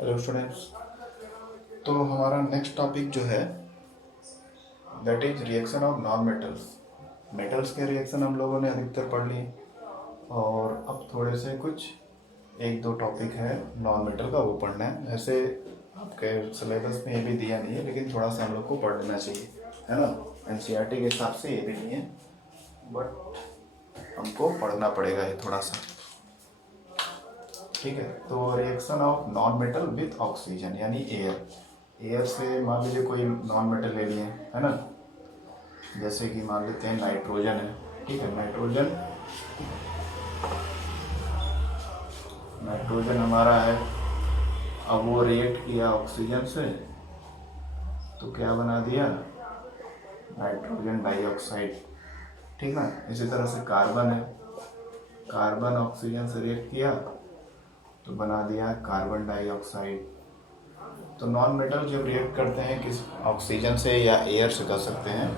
Hello students. तो हमारा next topic जो है that is reaction of non metals. Metals के रिएक्शन हम लोगों ने अधिकतर पढ़ लिए और अब थोड़े से कुछ एक दो टॉपिक है नॉन मेटल का, वो पढ़ना है। ऐसे आपके सिलेबस में ये भी दिया नहीं है, लेकिन थोड़ा सा हम लोग को पढ़ लेना चाहिए, है ना। एनसीईआरटी के हिसाब से ये भी नहीं है, बट हमको पढ़ना पड़ेगा ये थोड़ा सा। ठीक है, तो reaction of non metal with oxygen यानी एयर। एयर से मान लीजिए कोई नॉन मेटल ले लिए, है ना। जैसे कि मान लेते हैं नाइट्रोजन है। ठीक है, नाइट्रोजन नाइट्रोजन हमारा है। अब वो रिएक्ट किया ऑक्सीजन से, तो क्या बना दिया, नाइट्रोजन डाइऑक्साइड। ठीक ना। इसी तरह से कार्बन है, कार्बन ऑक्सीजन से रिएक्ट किया तो बना दिया कार्बन डाइऑक्साइड। तो नॉन मेटल जब रिएक्ट करते हैं किस ऑक्सीजन से या एयर से कर सकते हैं,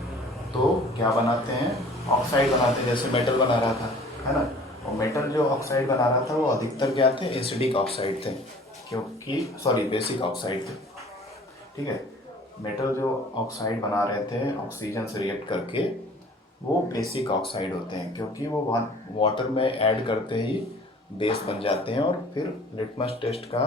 तो क्या बनाते हैं, ऑक्साइड बनाते हैं। जैसे मेटल बना रहा था, है ना। और मेटल जो ऑक्साइड बना रहा था वो अधिकतर क्या थे, एसिडिक ऑक्साइड थे, क्योंकि सॉरी बेसिक ऑक्साइड थे। ठीक है, मेटल जो ऑक्साइड बना रहे थे ऑक्सीजन से रिएक्ट करके, वो बेसिक ऑक्साइड होते हैं, क्योंकि वो वाटर में ऐड करते ही बेस बन जाते हैं और फिर लिटमस टेस्ट का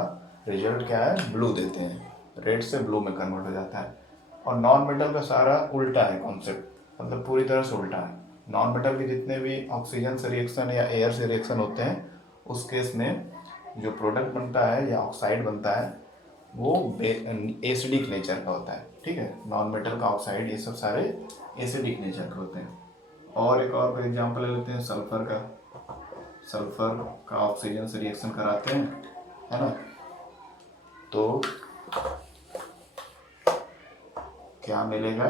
रिजल्ट क्या है, ब्लू देते हैं, रेड से ब्लू में कन्वर्ट हो जाता है। और नॉन मेटल का सारा उल्टा है कॉन्सेप्ट, मतलब पूरी तरह से उल्टा है। नॉन मेटल के जितने भी ऑक्सीजन से रिएक्शन या एयर से रिएक्शन होते हैं, उस केस में जो प्रोडक्ट बनता है या ऑक्साइड बनता है वो एसिडिक नेचर का होता है। ठीक है, नॉन मेटल का ऑक्साइड ये सब सारे एसिडिक नेचर के होते हैं। और एक और एग्जांपल ले लेते हैं सल्फर का। सल्फर का ऑक्सीजन से रिएक्शन कराते हैं, है ना, तो क्या मिलेगा,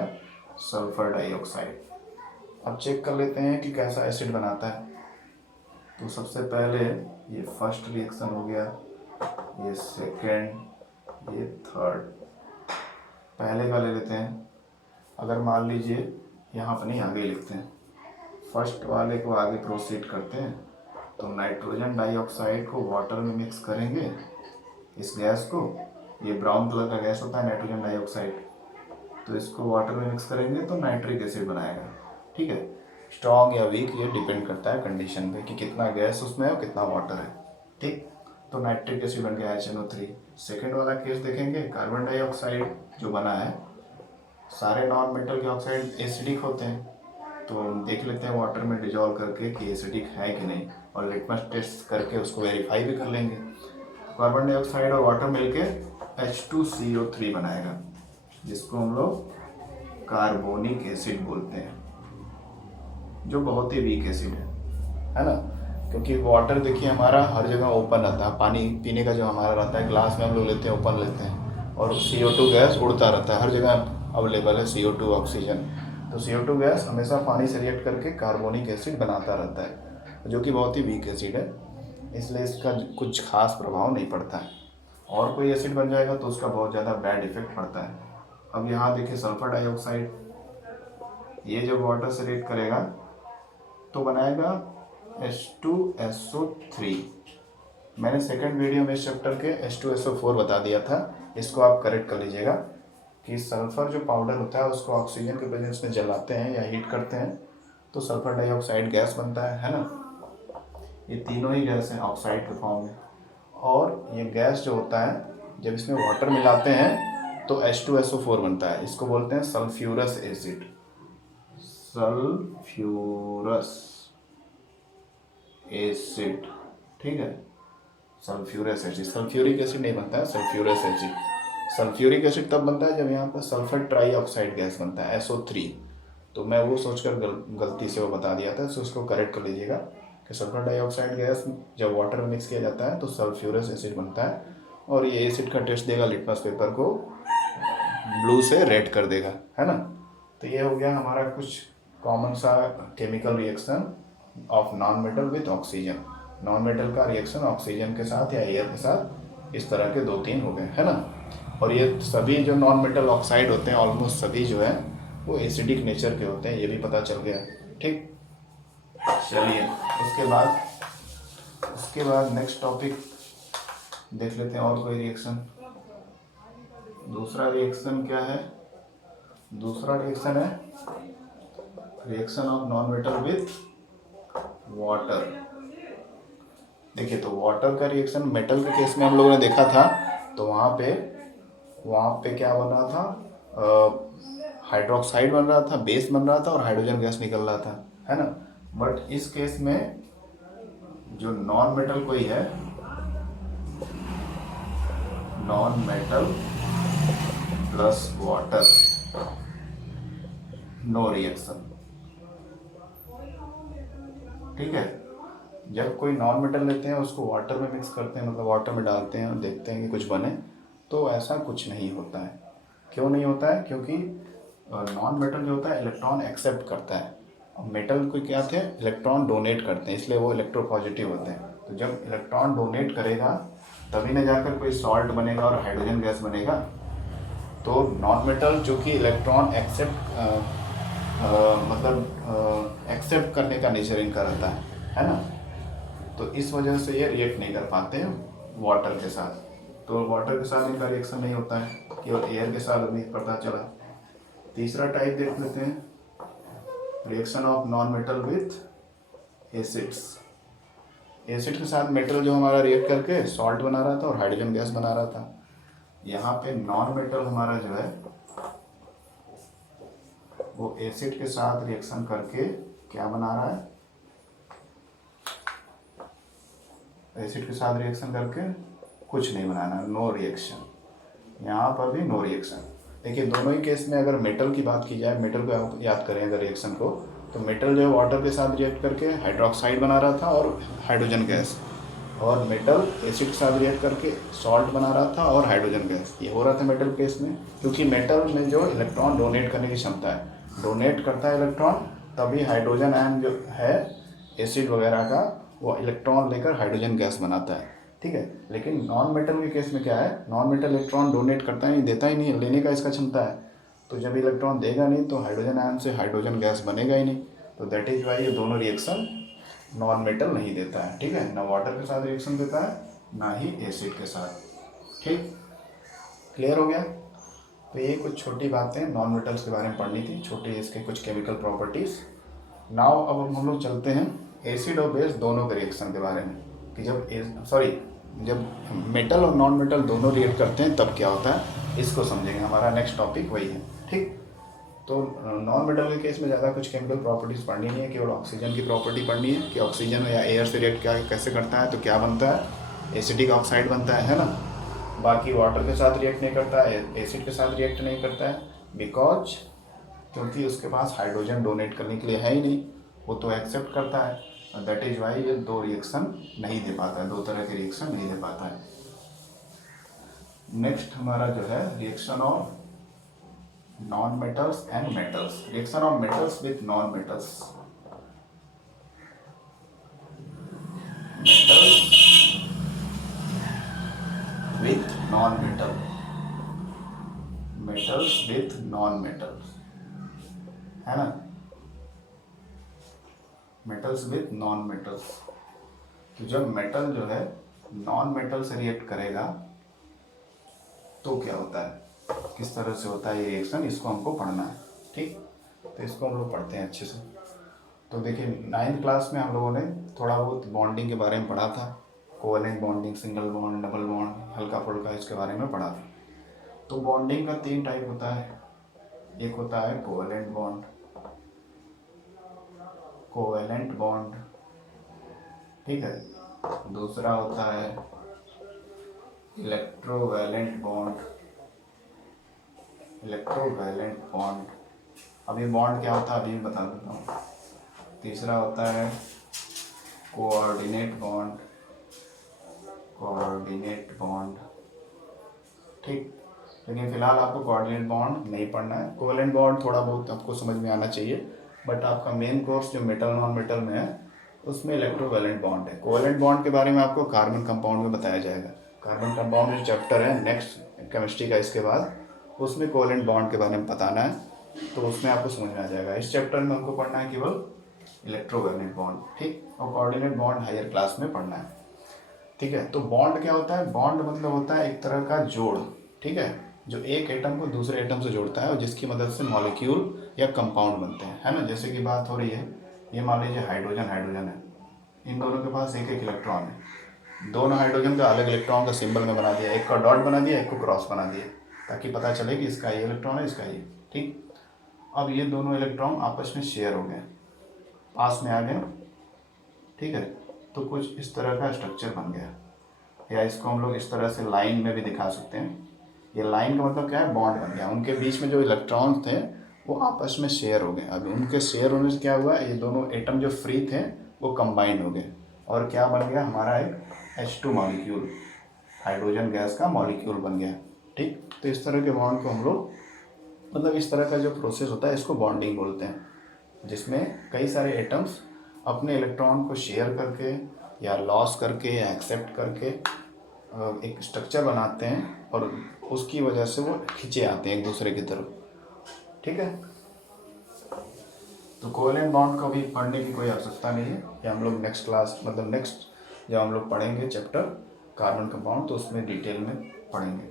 सल्फर डाइऑक्साइड। अब चेक कर लेते हैं कि कैसा एसिड बनाता है। तो सबसे पहले ये फर्स्ट रिएक्शन हो गया, ये सेकेंड, ये थर्ड। पहले का ले लेते हैं। अगर मान लीजिए यहाँ पर नहीं, आगे लिखते हैं, फर्स्ट वाले को आगे प्रोसीड करते हैं। तो नाइट्रोजन डाइऑक्साइड को वाटर में मिक्स करेंगे, इस गैस को, ये ब्राउन कलर का गैस होता है नाइट्रोजन डाइऑक्साइड, तो इसको वाटर में मिक्स करेंगे तो नाइट्रिक एसिड बनाएगा। ठीक है, स्ट्रॉन्ग या वीक ये डिपेंड करता है कंडीशन पे कि कितना गैस उसमें है और कितना वाटर है। ठीक, तो नाइट्रिक एसिड बन गया HNO3। सेकेंड वाला केस देखेंगे, कार्बन डाइऑक्साइड जो बना है, सारे नॉन मेटल के ऑक्साइड एसिडिक होते हैं, तो हम देख लेते हैं वाटर में डिजॉल्व करके कि एसिडिक है कि नहीं, और लिटमस टेस्ट करके उसको वेरीफाई भी कर लेंगे। कार्बन डाइऑक्साइड और वाटर मिलके H2CO3 बनाएगा, जिसको हम लोग कार्बोनिक एसिड बोलते हैं, जो बहुत ही वीक एसिड है ना। क्योंकि वाटर देखिए हमारा हर जगह ओपन रहता है, पानी पीने का जो हमारा रहता है ग्लास में हम लोग लेते हैं, ओपन लेते हैं, और CO2 गैस उड़ता रहता है, हर जगह अवेलेबल है CO2 ऑक्सीजन। तो CO2 गैस हमेशा पानी से रिएक्ट करके कार्बोनिक एसिड बनाता रहता है, जो कि बहुत ही वीक एसिड है, इसलिए इसका कुछ खास प्रभाव नहीं पड़ता है। और कोई एसिड बन जाएगा तो उसका बहुत ज़्यादा बैड इफेक्ट पड़ता है। अब यहाँ देखिए सल्फर डाइऑक्साइड, ये जब वाटर से रिएक्ट करेगा तो बनाएगा H2SO3। मैंने सेकंड वीडियो में इस चैप्टर के H2SO4 बता दिया था, इसको आप करेक्ट कर लीजिएगा कि सल्फर जो पाउडर होता है उसको ऑक्सीजन के प्रेजेंस में जलाते हैं या हीट करते हैं तो सल्फर डाइऑक्साइड गैस बनता है ना। ये तीनों ही गैस हैं ऑक्साइड के फॉर्म में, और ये गैस जो होता है जब इसमें वाटर मिलाते हैं तो H2SO4 बनता है, इसको बोलते हैं सल्फ्यूरस एसिड। सल्फ्यूरस एसिड, ठीक है, सल्फ्यूरस एसिड, सल्फ्यूरिक एसिड नहीं बनता है, सल्फ्यूरस एसिड। सल्फ्यूरिक एसिड तब बनता है जब यहाँ पर सल्फर ट्राईऑक्साइड गैस बनता है SO3। तो मैं वो सोचकर गलती से वो बता दिया था, तो उसको करेक्ट कर लीजिएगा कि सल्फर डाइऑक्साइड गैस जब वाटर में मिक्स किया जाता है तो सल्फ्यूरस एसिड बनता है, और ये एसिड का टेस्ट देगा लिटमस पेपर को ब्लू से रेड कर देगा, है ना। तो ये हो गया हमारा कुछ कॉमन सा chemical reaction of non metal with oxygen. Non metal का रिएक्शन ऑक्सीजन के साथ या एयर के साथ, इस तरह के दो तीन हो गए, है ना। और ये सभी जो नॉन मेटल ऑक्साइड होते हैं ऑलमोस्ट सभी जो है वो एसिडिक नेचर के होते हैं, ये भी पता चल गया। ठीक, चलिए उसके बाद नेक्स्ट टॉपिक देख लेते हैं, और कोई रिएक्शन। दूसरा रिएक्शन क्या है? दूसरा रिएक्शन है reaction of non metal with water. देखिए, तो वाटर का रिएक्शन मेटल के केस में हम लोगों ने देखा था, तो वहाँ पे क्या बन रहा था? हाइड्रोक्साइड बन रहा था, बेस बन रहा था और हाइड्रोजन गैस निकल रहा था, है ना। बट इस केस में जो नॉन मेटल कोई है, non metal plus water, no reaction. ठीक है, जब कोई नॉन मेटल लेते हैं उसको वाटर में मिक्स करते हैं, मतलब वाटर में डालते हैं और देखते हैं कि कुछ बने, तो ऐसा कुछ नहीं होता है। क्यों नहीं होता है? क्योंकि नॉन मेटल जो होता है इलेक्ट्रॉन एक्सेप्ट करता है, और मेटल को क्या थे, इलेक्ट्रॉन डोनेट करते हैं, इसलिए वो इलेक्ट्रोपॉजिटिव होते हैं। तो जब इलेक्ट्रॉन डोनेट करेगा तभी न जाकर कोई सॉल्ट बनेगा और हाइड्रोजन गैस बनेगा। तो नॉन मेटल जो कि इलेक्ट्रॉन एक्सेप्ट करने का नेचर इनका रहता है ना, तो इस वजह से ये रिएक्ट नहीं कर पाते हैं वाटर के साथ। तो वाटर के साथ इनका रिएक्शन नहीं होता है, केवल एयर के साथ नहीं पता चला। तीसरा टाइप देख लेते हैं, reaction of non metal with acids. Acid के साथ मेटल जो हमारा रिएक्ट करके सॉल्ट बना रहा था और हाइड्रोजन गैस बना रहा था। यहाँ पे नॉन मेटल हमारा जो है वो एसिड के साथ रिएक्शन करके क्या बना रहा है? एसिड के साथ रिएक्शन करके कुछ नहीं बनाना, नो रिएक्शन। यहाँ पर भी नो रिएक्शन। देखिए, दोनों ही केस में अगर मेटल की बात की जाए, मेटल को याद करें अगर रिएक्शन को, तो मेटल जो है वाटर के साथ रिएक्ट करके हाइड्रोक्साइड बना रहा था और हाइड्रोजन गैस, और मेटल एसिड के साथ रिएक्ट करके सॉल्ट बना रहा था और हाइड्रोजन गैस। ये हो रहा था मेटल केस में, क्योंकि मेटल में जो इलेक्ट्रॉन डोनेट करने की क्षमता है, डोनेट करता है इलेक्ट्रॉन, तभी हाइड्रोजन आयन जो है एसिड वगैरह का, वो इलेक्ट्रॉन लेकर हाइड्रोजन गैस बनाता है। ठीक है, लेकिन नॉन मेटल के केस में क्या है, नॉन मेटल इलेक्ट्रॉन डोनेट करता ही नहीं, देता ही नहीं, लेने का इसका क्षमता है। तो जब इलेक्ट्रॉन देगा नहीं तो हाइड्रोजन आयन से हाइड्रोजन गैस बनेगा ही नहीं। तो दैट इज वाई ये दोनों रिएक्शन नॉन मेटल नहीं देता है। ठीक है, ना वाटर के साथ रिएक्शन देता है ना ही एसिड के साथ। ठीक, क्लियर हो गया? तो ये कुछ छोटी बातें नॉन मेटल्स के बारे में पढ़नी थी, छोटे इसके कुछ केमिकल प्रॉपर्टीज़। नाउ अब हम लोग चलते हैं एसिड और बेस दोनों के रिएक्शन के बारे में, कि जब मेटल और नॉन मेटल दोनों रिएक्ट करते हैं तब क्या होता है, इसको समझेंगे। हमारा नेक्स्ट टॉपिक वही है। ठीक, तो नॉन मेटल के केस में ज़्यादा कुछ केमिकल प्रॉपर्टीज़ पढ़नी नहीं है, केवल ऑक्सीजन की प्रॉपर्टी पढ़नी है कि ऑक्सीजन या एयर से रिएक्ट कैसे करता है, तो क्या बनता है, एसिडिक ऑक्साइड बनता है ना। बाकी वाटर के साथ रिएक्ट नहीं करता है, एसिड के साथ रिएक्ट नहीं करता है, क्योंकि उसके पास हाइड्रोजन डोनेट करने के लिए है ही नहीं, वो तो एक्सेप्ट करता है। दैट इज वाई ये दो रिएक्शन नहीं दे पाता है, दो तरह के रिएक्शन नहीं दे पाता है। नेक्स्ट हमारा जो है reaction of non metals and metals, reaction of metals with non metals. Metals with non metal, metals with non metals, है ना, मेटल्स विथ नॉन मेटल्स। तो जब मेटल जो है नॉन मेटल से रिएक्ट करेगा तो क्या होता है, किस तरह से होता है ये रिएक्शन, इसको हमको पढ़ना है। ठीक, तो इसको हम लोग पढ़ते हैं अच्छे से। तो देखिए, 9th क्लास में हम लोगों ने थोड़ा बहुत बॉन्डिंग के बारे में पढ़ा था, covalent bonding, single bond, double bond, हल्का फुल्का इसके बारे में पढ़ा था। तो बॉन्डिंग का 3 टाइप होता है। एक होता है कोवेलेंट बॉन्ड, ठीक है। दूसरा होता है इलेक्ट्रोवैलेंट बॉन्ड, अब ये बॉन्ड क्या होता है अभी बता देता हूँ। तीसरा होता है कोऑर्डिनेट बॉन्ड, ठीक। लेकिन फिलहाल आपको कोऑर्डिनेट बॉन्ड नहीं पढ़ना है, कोवेलेंट बॉन्ड थोड़ा बहुत आपको समझ में आना चाहिए, बट आपका मेन कोर्स जो मेटल नॉन मेटल में है उसमें इलेक्ट्रोवैलेंट बॉन्ड है। कोवेलेंट बॉन्ड के बारे में आपको कार्बन कंपाउंड में बताया जाएगा। कार्बन कंपाउंड जो चैप्टर है नेक्स्ट केमिस्ट्री का, इसके बाद उसमें कोवेलेंट बॉन्ड के बारे में बताना है, तो उसमें आपको समझ में आ जाएगा। इस चैप्टर में हमको पढ़ना है केवल इलेक्ट्रोवैलेंट बॉन्ड, ठीक, और कोऑर्डिनेट बॉन्ड हायर क्लास में पढ़ना है, ठीक है। तो बॉन्ड क्या होता है, बॉन्ड मतलब होता है एक तरह का जोड़, ठीक है। जो एक एटम को दूसरे एटम से जोड़ता है और जिसकी मदद से मॉलिक्यूल या कंपाउंड बनते हैं, है ना। जैसे कि बात हो रही है, ये मान लीजिए हाइड्रोजन हाइड्रोजन है, इन दोनों के पास एक एक इलेक्ट्रॉन है। दोनों हाइड्रोजन का अलग इलेक्ट्रॉन का सिंबल में बना दिया, एक का डॉट बना दिया, एक को क्रॉस बना दिया, ताकि पता चले कि इसका ये इलेक्ट्रॉन है, इसका ये। ठीक, अब ये दोनों इलेक्ट्रॉन आपस में शेयर हो गए, पास में आ गए। ठीक है, तो कुछ इस तरह का स्ट्रक्चर बन गया, या इसको हम लोग इस तरह से लाइन में भी दिखा सकते हैं। ये लाइन का मतलब क्या है, बॉन्ड बन गया। उनके बीच में जो इलेक्ट्रॉन थे वो आपस में शेयर हो गए। अब उनके शेयर होने से क्या हुआ, ये दोनों एटम जो फ्री थे वो कंबाइंड हो गए और क्या बन गया, हमारा एक H2 मॉलिक्यूल, हाइड्रोजन गैस का मॉलिक्यूल बन गया। ठीक, तो इस तरह के बॉन्ड को हम लोग, मतलब इस तरह का जो प्रोसेस होता है इसको बॉन्डिंग बोलते हैं, जिसमें कई सारे एटम्स अपने इलेक्ट्रॉन को शेयर करके या लॉस करके या एक्सेप्ट करके एक स्ट्रक्चर बनाते हैं और उसकी वजह से वो खींचे आते हैं एक दूसरे की तरफ। ठीक है, तो कोवेलेंट बॉन्ड को भी पढ़ने की कोई आवश्यकता नहीं है, ये हम लोग नेक्स्ट क्लास, मतलब नेक्स्ट जब हम लोग पढ़ेंगे चैप्टर कार्बन कंपाउंड तो उसमें डिटेल में पढ़ेंगे।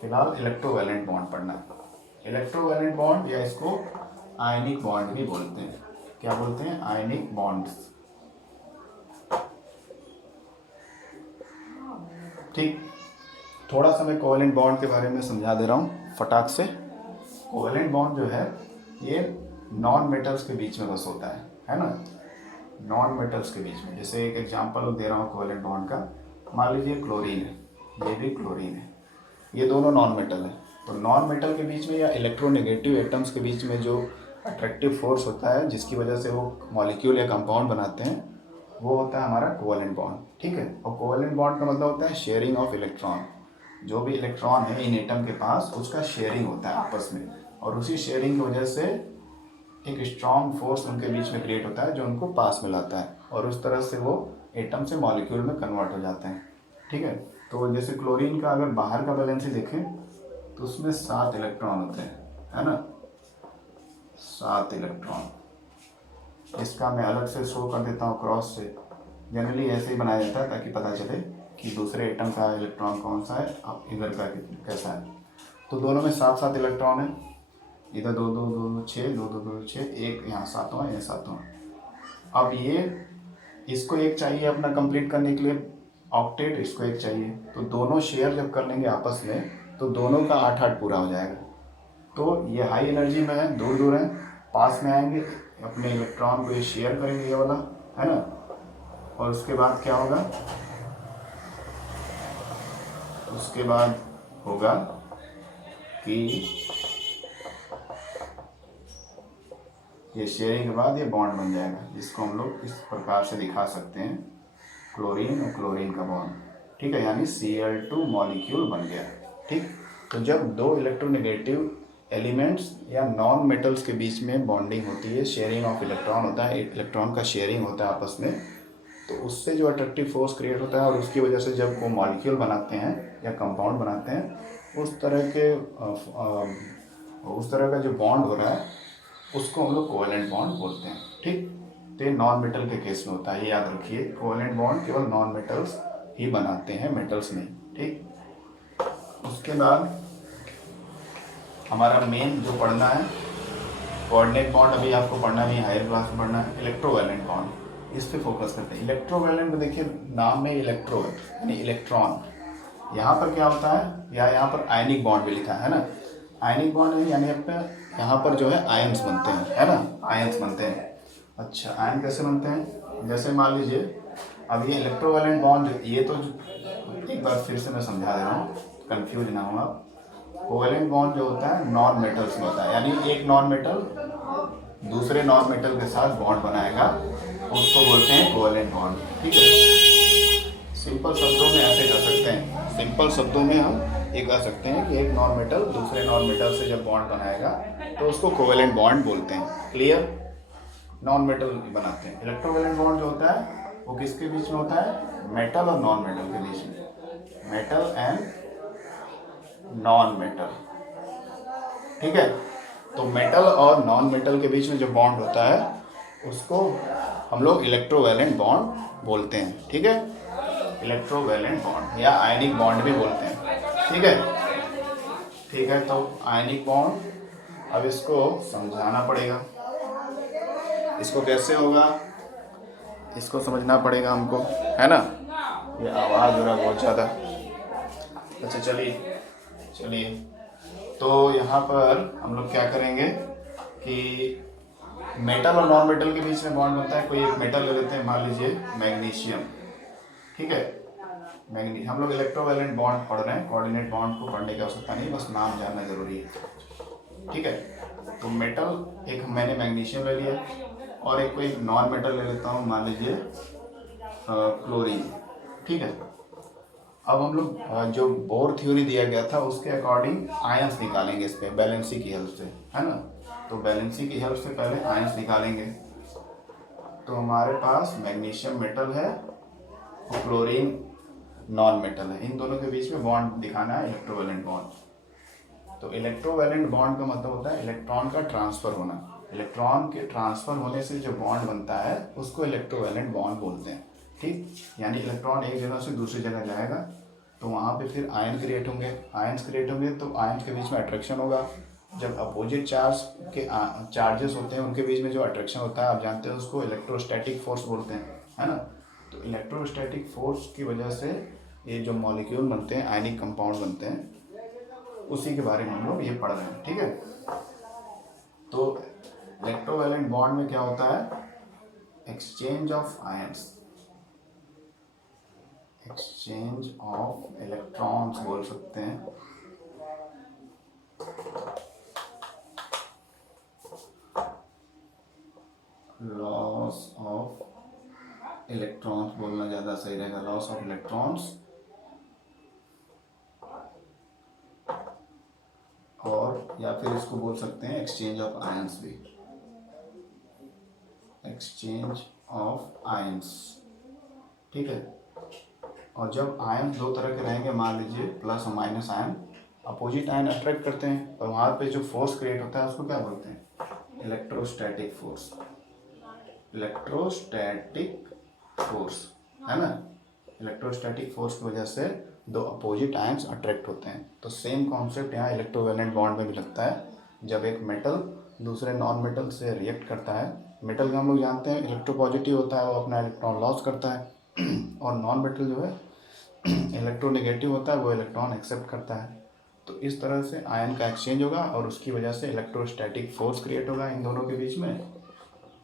फिलहाल इलेक्ट्रोवैलेंट बॉन्ड पढ़ना है। इलेक्ट्रोवैलेंट बॉन्ड या इसको आयनिक बॉन्ड भी बोलते हैं। क्या बोलते हैं, आयनिक बॉन्ड्स। ठीक, थोड़ा सा मैं कोवेलेंट बॉन्ड के बारे में समझा दे रहा हूँ फटाक से। कोवेलेंट बॉन्ड जो है ये नॉन मेटल्स के बीच में बस होता है ना, नॉन मेटल्स के बीच में। जैसे एक एग्जांपल दे रहा हूँ कोवेलेंट बॉन्ड का, मान लीजिए क्लोरीन है, ये भी क्लोरीन है, ये दोनों नॉन मेटल है। तो नॉन मेटल के बीच में या इलेक्ट्रोनेगेटिव एटम्स के बीच में जो अट्रैक्टिव फोर्स होता है जिसकी वजह से वो मॉलिक्यूल या कंपाउंड बनाते हैं, वो होता है हमारा कोवेलेंट बॉन्ड। ठीक है, और कोवेलेंट बॉन्ड का मतलब होता है शेयरिंग ऑफ इलेक्ट्रॉन। जो भी इलेक्ट्रॉन है इन एटम के पास उसका शेयरिंग होता है आपस में, और उसी शेयरिंग की वजह से एक स्ट्रॉन्ग फोर्स उनके बीच में क्रिएट होता है जो उनको पास में लाता है, और उस तरह से वो एटम से मॉलिक्यूल में कन्वर्ट हो जाते हैं। ठीक है, तो जैसे क्लोरीन का अगर बाहर का वैलेंसी देखें तो उसमें 7 इलेक्ट्रॉन होते हैं, है ना, 7 इलेक्ट्रॉन। इसका मैं अलग से शो कर देता हूँ क्रॉस से। जनरली ऐसे ही बनाया जाता है ताकि पता चले कि दूसरे एटम का इलेक्ट्रॉन कौन सा है, अब इधर का कैसा है। तो दोनों में 7-7 इलेक्ट्रॉन है, इधर 2-2-2-2 6, 2-2-2 6, एक यहाँ 7वां, यहाँ 7वां। अब ये इसको एक चाहिए अपना कंप्लीट करने के लिए ऑक्टेट, इसको एक चाहिए, तो दोनों शेयर जब कर लेंगे आपस में तो दोनों का 8-8 पूरा हो जाएगा। तो ये हाई एनर्जी में है, दूर दूर है, पास में आएंगे, अपने इलेक्ट्रॉन को ये शेयर करेंगे, ये वाला, है ना। और उसके बाद क्या होगा, उसके बाद होगा कि ये शेयरिंग के बाद ये बॉन्ड बन जाएगा, जिसको हम लोग इस प्रकार से दिखा सकते हैं, क्लोरीन और क्लोरीन का बॉन्ड। ठीक है, यानी Cl2 मॉलिक्यूल बन गया। ठीक, तो जब दो इलेक्ट्रोनेगेटिव एलिमेंट्स या नॉन मेटल्स के बीच में बॉन्डिंग होती है, शेयरिंग ऑफ इलेक्ट्रॉन होता है, इलेक्ट्रॉन का शेयरिंग होता है आपस में, तो उससे जो अट्रैक्टिव फोर्स क्रिएट होता है और उसकी वजह से जब वो मॉलिक्यूल बनाते हैं या कंपाउंड बनाते हैं, उस तरह का जो बॉन्ड हो रहा है उसको हम लोग कोवेलेंट बॉन्ड बोलते हैं। ठीक, तो ये नॉन मेटल के केस में होता है, ये याद रखिए, कोवेलेंट बॉन्ड केवल नॉन मेटल्स ही बनाते हैं, मेटल्स नहीं। ठीक, उसके बाद हमारा मेन जो पढ़ना है कोऑर्डिनेट बॉन्ड, अभी आपको पढ़ना नहीं, हायर क्लास में पढ़ना है इलेक्ट्रोवैलेंट बॉन्ड, इस पे फोकस करते हैं। इलेक्ट्रोवैलेंट में देखिए नाम में इलेक्ट्रो यानी इलेक्ट्रॉन, यहाँ पर क्या होता है, या यहाँ पर आयनिक बॉन्ड भी लिखा है ना, आयनिक बॉन्ड यानी यहाँ पर जो है आयन्स बनते हैं, है ना, आयन्स बनते हैं। अच्छा, आयन कैसे बनते हैं, जैसे मान लीजिए अब ये इलेक्ट्रोवैलेंट बॉन्ड, ये तो एक बार फिर से मैं समझा दे रहा हूँ, कंफ्यूज ना हो आप। कोवेलेंट बॉन्ड जो होता है नॉन मेटल्स में होता है, यानी एक नॉन मेटल दूसरे नॉन मेटल के साथ बॉन्ड बनाएगा, उसको बोलते हैं कोवेलेंट बॉन्ड। ठीक है, सिंपल शब्दों में ऐसे कर सकते हैं, सिंपल शब्दों में हम ये कह सकते हैं कि एक नॉन मेटल दूसरे नॉन मेटल से जब बॉन्ड बनाएगा तो उसको कोवेलेंट बॉन्ड बोलते हैं। क्लियर, नॉन मेटल बनाते हैं। इलेक्ट्रोवैलेंट बॉन्ड जो होता है वो किसके बीच में होता है, मेटल और नॉन मेटल के बीच में, मेटल एंड नॉन मेटल। ठीक है, तो मेटल और नॉन मेटल के बीच में जो बॉन्ड होता है उसको हम लोग इलेक्ट्रोवैलेंट बॉन्ड बोलते हैं। ठीक है, इलेक्ट्रोवैलेंट बॉन्ड या आयनिक बॉन्ड भी बोलते हैं। ठीक है, ठीक है, तो आयनिक बॉन्ड, अब इसको समझाना पड़ेगा। इसको कैसे होगा, इसको समझना पड़ेगा हमको, है ना। ये आवाज़ हो रहा बहुत ज़्यादा। अच्छा चलिए तो यहाँ पर हम लोग क्या करेंगे कि मेटल और नॉन मेटल के बीच में बॉन्ड बनता है। कोई एक मेटल ले लेते हैं, मान लीजिए मैग्नीशियम, ठीक है। मैग्नीशियम, हम लोग इलेक्ट्रोवैलेंट बॉन्ड पढ़ रहे हैं, कोऑर्डिनेट बॉन्ड को पढ़ने की आवश्यकता नहीं, बस नाम जानना जरूरी है, ठीक है। तो मेटल एक मैंने मैग्नीशियम ले लिया, और एक कोई नॉन मेटल ले लेता हूँ, मान लीजिए क्लोरीन, ठीक है। अब हम लोग जो बोर थ्योरी दिया गया था उसके अकॉर्डिंग आयंस निकालेंगे इस पे बैलेंसी की हेल्प से, है ना। तो बैलेंसी की हेल्प से पहले आयंस निकालेंगे। तो हमारे पास मैग्नीशियम मेटल है और क्लोरीन नॉन मेटल है, इन दोनों के बीच में बॉन्ड दिखाना है, इलेक्ट्रोवैलेंट बॉन्ड। तो इलेक्ट्रोवैलेंट बॉन्ड का मतलब होता है इलेक्ट्रॉन का ट्रांसफर होना। इलेक्ट्रॉन के ट्रांसफर होने से जो बॉन्ड बनता है उसको इलेक्ट्रोवैलेंट बॉन्ड बोलते हैं, ठीक। यानी इलेक्ट्रॉन एक जगह से दूसरी जगह जाएगा तो वहाँ पे फिर आयन क्रिएट होंगे, आयन्स क्रिएट होंगे तो आयन के बीच में अट्रैक्शन होगा। जब अपोजिट चार्ज के चार्जेस होते हैं उनके बीच में जो अट्रैक्शन होता है, आप जानते हैं उसको इलेक्ट्रोस्टैटिक फोर्स बोलते हैं, है ना। तो इलेक्ट्रोस्टैटिक फोर्स की वजह से ये जो मॉलिक्यूल बनते हैं, आयनिक कंपाउंड बनते हैं, उसी के बारे में हम लोग ये पढ़ रहे हैं, ठीक है। तो इलेक्ट्रोवैलेंट बॉन्ड में क्या होता है, exchange of ions, exchange of electrons बोल सकते हैं, लॉस ऑफ इलेक्ट्रॉन्स बोलना ज़्यादा सही रहेगा, लॉस ऑफ इलेक्ट्रॉन्स, और या फिर इसको बोल सकते हैं एक्सचेंज ऑफ आयंस भी, एक्सचेंज ऑफ आयंस, ठीक है। और जब आयन दो तरह के रहेंगे, मान लीजिए प्लस और minus ion, opposite ion attract करते हैं, और वहाँ पे जो फोर्स क्रिएट होता है उसको क्या बोलते हैं, इलेक्ट्रोस्टैटिक फोर्स, इलेक्ट्रोस्टैटिक फोर्स, है ना। इलेक्ट्रोस्टैटिक फोर्स की वजह से दो अपोजिट आयंस अट्रैक्ट होते हैं। तो सेम कॉन्सेप्ट यहाँ इलेक्ट्रोवैलेंट बॉन्ड में भी लगता है। जब एक मेटल दूसरे नॉन मेटल से रिएक्ट करता है, मेटल का हम लोग जानते हैं इलेक्ट्रोपॉजिटिव होता है, वो अपना इलेक्ट्रॉन लॉस करता है, और नॉन मेटल जो है इलेक्ट्रोनेगेटिव होता है, वो इलेक्ट्रॉन एक्सेप्ट करता है। तो इस तरह से आयन का एक्सचेंज होगा और उसकी वजह से इलेक्ट्रोस्टैटिक फोर्स क्रिएट होगा इन दोनों के बीच में,